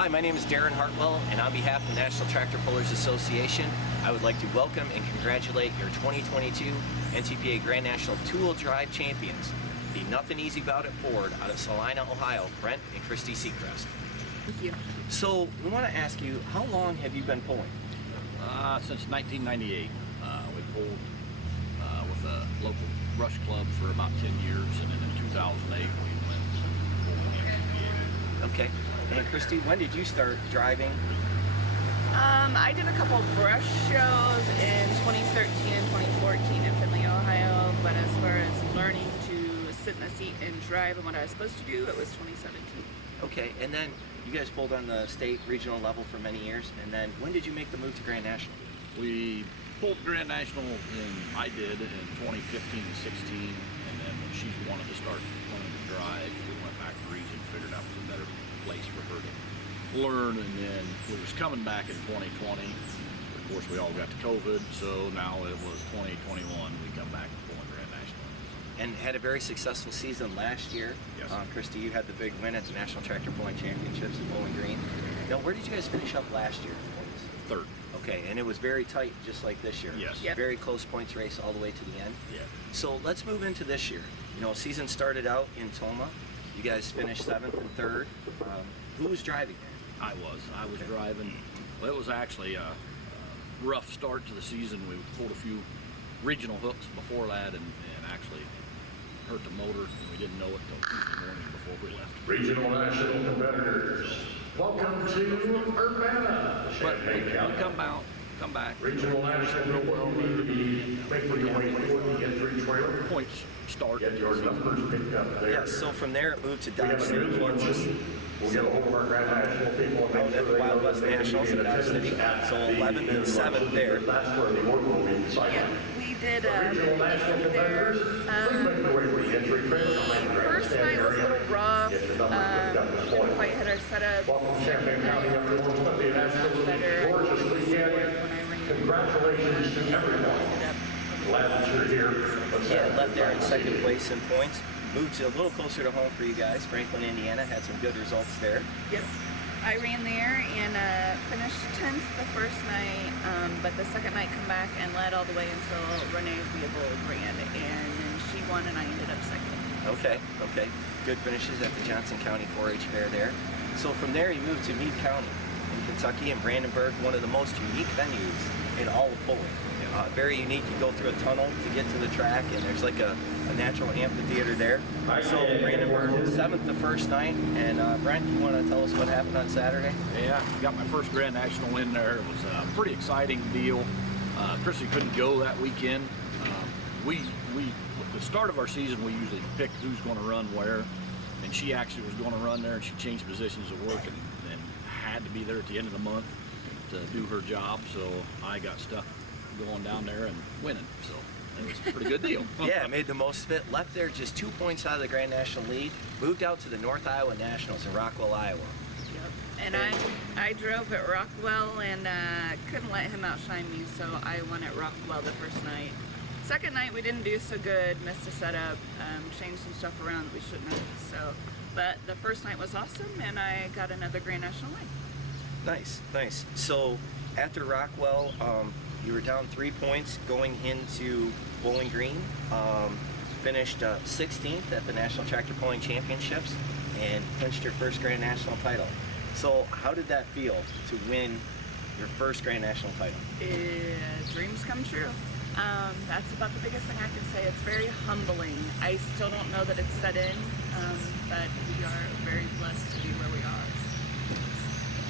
Hi, my name is Darren Heartwell, and on behalf of the National Tractor Pullers Association, I would like to welcome and congratulate your 2022 NTPA Grand National Two-Wheel Drive Champions, the Nuthin Easy Bout at Ford out of Salina, Ohio, Brent and Kristie Secrest. Thank you. So, we want to ask you, how long have you been pulling? Since 1998. We pulled with a local brush club for about 10 years, and then in 2008 we went pulling NTPA. Okay. And Kristie, when did you start driving? I did a couple brush shows in 2013 and 2014 in Findlay, Ohio, but as far as learning to sit in the seat and drive and what I was supposed to do, it was 2017. Okay, and then you guys pulled on the state, regional level for many years, and then when did you make the move to Grand National? We pulled Grand National I did in 2015 and 16, and then when she wanted to start learning to drive, we went back to region, figured out it was a better place for her to learn, and then we was coming back in 2020. Of course, we all got to COVID, so now it was 2021. We come back and pulling Grand National. And had a very successful season last year. Yes. Kristie, you had the big win at the National Tractor Pulling Championships in Bowling Green. Now, where did you guys finish up last year? Third. Okay, and it was very tight, just like this year. Yes. Yep. Very close points race all the way to the end. Yeah. So let's move into this year. You know, season started out in Toma. You guys finished 7th and 3rd. Who was driving there? I was driving. Well, it was actually a rough start to the season. We pulled a few regional hooks before that, and actually hurt the motor, and we didn't know it till Tuesday morning before we left. Regional national competitors, welcome to Urbana, But Champaign we County. come back. Regional national people need to be making your way toward the entry trailer. Points start. Get your numbers picked up there. Yes, so from there it moved to We Dodge have a City, news Kansas. luncheon. We'll get a hold of our Grand National people and make At the sure they Wild know West that they Nationals can in be Dodge City. attendance at So the 11th and news 7th luncheon. there. That's where the order will be decided. Yeah, we did Regional national there. competitors, please make your way to the entry trailer. The first night was a little rough. Get the numbers picked up this Didn't morning. quite hit our setup. Welcome to Second Champaign County, night everyone. It's going to be an was much better. absolutely gorgeous When I weekend. ran, Congratulations to everyone. ended up Glad that you're here. Let's Yeah, have left there in a second place in points. Moved to a little closer to home for you guys. Franklin, Indiana had some good results there. Yep. I ran there and finished 10th the first night, but the second night come back and led all the way until Renee Theobald ran, and then she won and I ended up second. Okay. Good finishes at the Johnson County 4-H Fair there. So from there you moved to Meade County in Kentucky, and Brandenburg, one of the most unique venues in all of pulling. Very unique. You go through a tunnel to get to the track, and there's like a natural amphitheater there. So Brandenburg, 7th the first night, and Brent, you want to tell us what happened on Saturday? Yeah, got my first Grand National in there. It was a pretty exciting deal. Kristie couldn't go that weekend. At the start of our season, we usually pick who's going to run where, and she actually was going to run there, and she changed positions at work and had to be there at the end of the month to do her job. So I got stuck going down there and winning. So it was a pretty good deal. Yeah, made the most of it. Left there just 2 points out of the Grand National lead. Moved out to the North Iowa Nationals in Rockwell, Iowa. Yep. And I drove at Rockwell and couldn't let him outshine me, so I won at Rockwell the first night. Second night we didn't do so good, missed a setup, changed some stuff around that we shouldn't have. So, but the first night was awesome, and I got another Grand National win. Nice. So after Rockwell, you were down 3 points going into Bowling Green. Finished 16th at the National Tractor Pulling Championships and clinched your first Grand National title. So how did that feel to win your first Grand National title? Dreams come true. That's about the biggest thing I can say. It's very humbling. I still don't know that it's set in, but we are very blessed to be where we are.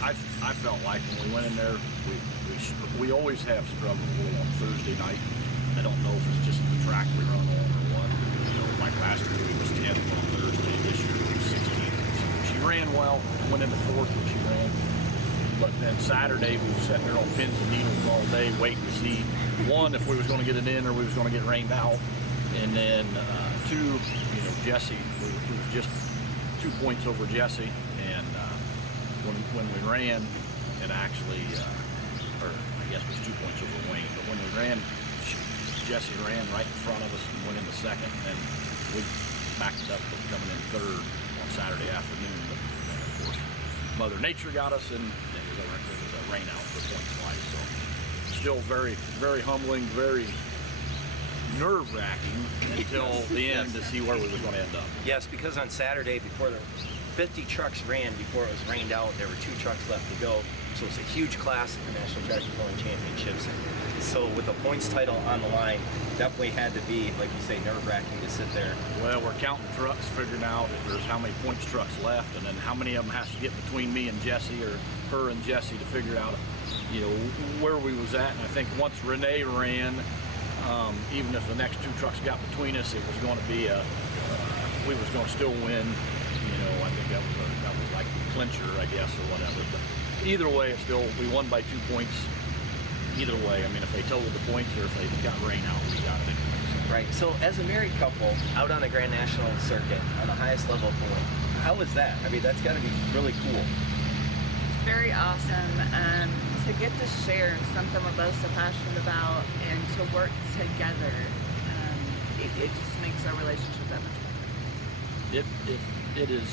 I felt like when we went in there, we always have struggled a little on Thursday night. I don't know if it's just the track we run on or what. You know, like last year we was 10th on Thursday. This year we was 16th. She ran well, went into 4th when she ran. But then Saturday we were sitting there on pins and needles all day waiting to see, one, if we was going to get it in or we was going to get rained out. And then two, Jesse, we was just 2 points over Jesse. And when we ran, it actually, or I guess it was 2 points over Wayne, but when we ran, Jesse ran right in front of us and went into second, and we backed it up with coming in third on Saturday afternoon. But of course, Mother Nature got us, and it was a rain out for point slice. So still very, very humbling, very nerve-wracking until the end to see where we were going to end up. Yes, because on Saturday, before the 50 trucks ran before it was rained out, there were 2 trucks left to go. So it's a huge class at the National Tractor Pulling Championships. So with the points title on the line, definitely had to be, like you say, nerve-wracking to sit there. Well, we're counting trucks, figuring out if there's how many points trucks left, and then how many of them has to get between me and Jesse, or her and Jesse, to figure out, you know, where we was at. And I think once Renee ran, even if the next 2 trucks got between us, it was going to be we was going to still win. You know, I think that was like the clincher, I guess, or whatever. But either way, it's still, we won by 2 points. Either way, I mean, if they totaled the points or if they got rain out, we got it anyway. So. Right. So as a married couple out on the Grand National circuit on the highest level of pulling, how was that? I mean, that's got to be really cool. It's very awesome to get to share something we're both so passionate about and to work together. It just makes our relationship that much better. It is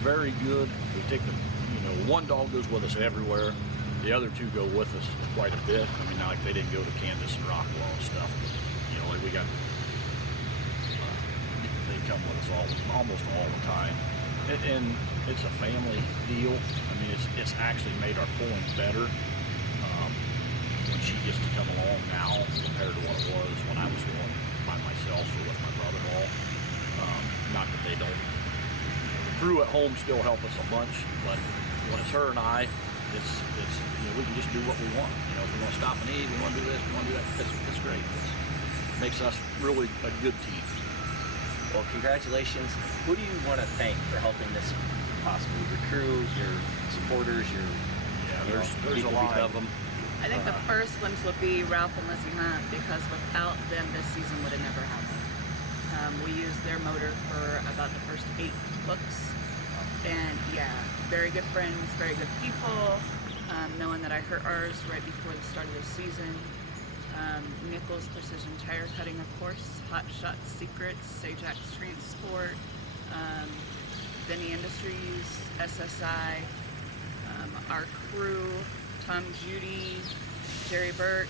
very good. We take the, you know, one dog goes with us everywhere. The other 2 go with us quite a bit. I mean, not like they didn't go to Kansas and Rockwell and stuff, but, you know, like we got, they come with us almost all the time. And it's a family deal. I mean, it's actually made our pulling better when she gets to come along now compared to what it was when I was going by myself or with my brother-in-law. Not that they don't. The crew at home still help us a bunch, but when it's her and I, it's you know, we can just do what we want. You know, if we want to stop and eat, we want to do this, we want to do that. It's great. It makes us really a good team. Well, congratulations. Who do you want to thank for helping this possible? Your crew, your supporters, your There's a people lot behind of them. I think the first ones would be Ralph and Lizzie Hunt, because without them, this season would have never happened. We used their motor for about the first 8 books. And yeah, very good friends, very good people. Knowing that I hurt ours right before the start of the season. Nichols Precision Tire Cutting, of course. Hot Shot Secrets, Sajax Transport, Benny Industries, SSI, our crew, Tom Judy, Jerry Burke,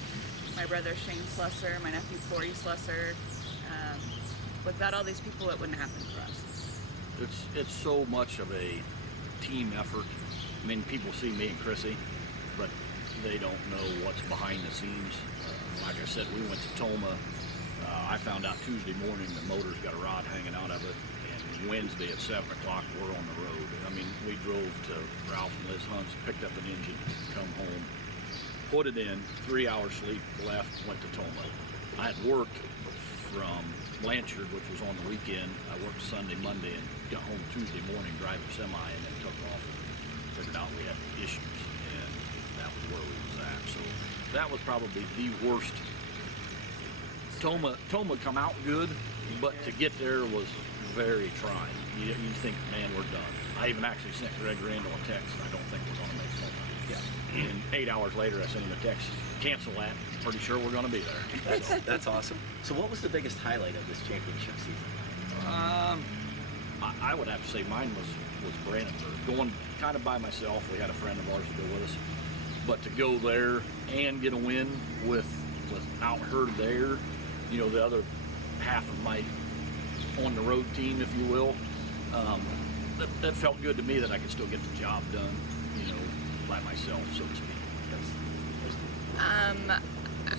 my brother Shane Slusser, my nephew Corey Slusser. Without all these people, it wouldn't happen for us. It's so much of a team effort. I mean, people see me and Krissie, but they don't know what's behind the scenes. Like I said, we went to Toma. I found out Tuesday morning the motor's got a rod hanging out of it, and Wednesday at 7 o'clock we're on the road. I mean, we drove to Ralph and Liz Hunt's, picked up an engine, come home, put it in, 3 hours sleep, left, went to Toma. I had worked from Blanchard, which was on the weekend. I worked Sunday, Monday, and got home Tuesday morning driving semi, and then took off and figured out we had issues, and that was where we was at. So that was probably the worst. Toma come out good, but to get there was very trying. You think, man, we're done. I even actually sent Greg Randall a text. I don't think we're going to make Toma. Yeah. And 8 hours later, I sent him a text. Cancel that. Pretty sure we're going to be there. That's awesome. So what was the biggest highlight of this championship season? I would have to say mine was Brandenburg. Going kind of by myself. We had a friend of ours to go with us. But to go there and get a win without her there, you know, the other half of my on the road team, if you will, that felt good to me that I could still get the job done, you know, by myself, so to speak.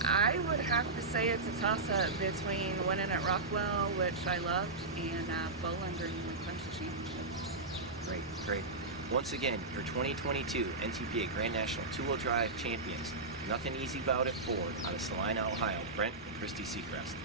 I would have to say it's a toss-up between winning at Rockwell, which I loved, and Bowling Green in the Country Championships. Great. Once again, your 2022 NTPA Grand National Two-Wheel Drive champions. Nothing easy about it Ford out of Salina, Ohio. Brent and Kristie Secrest.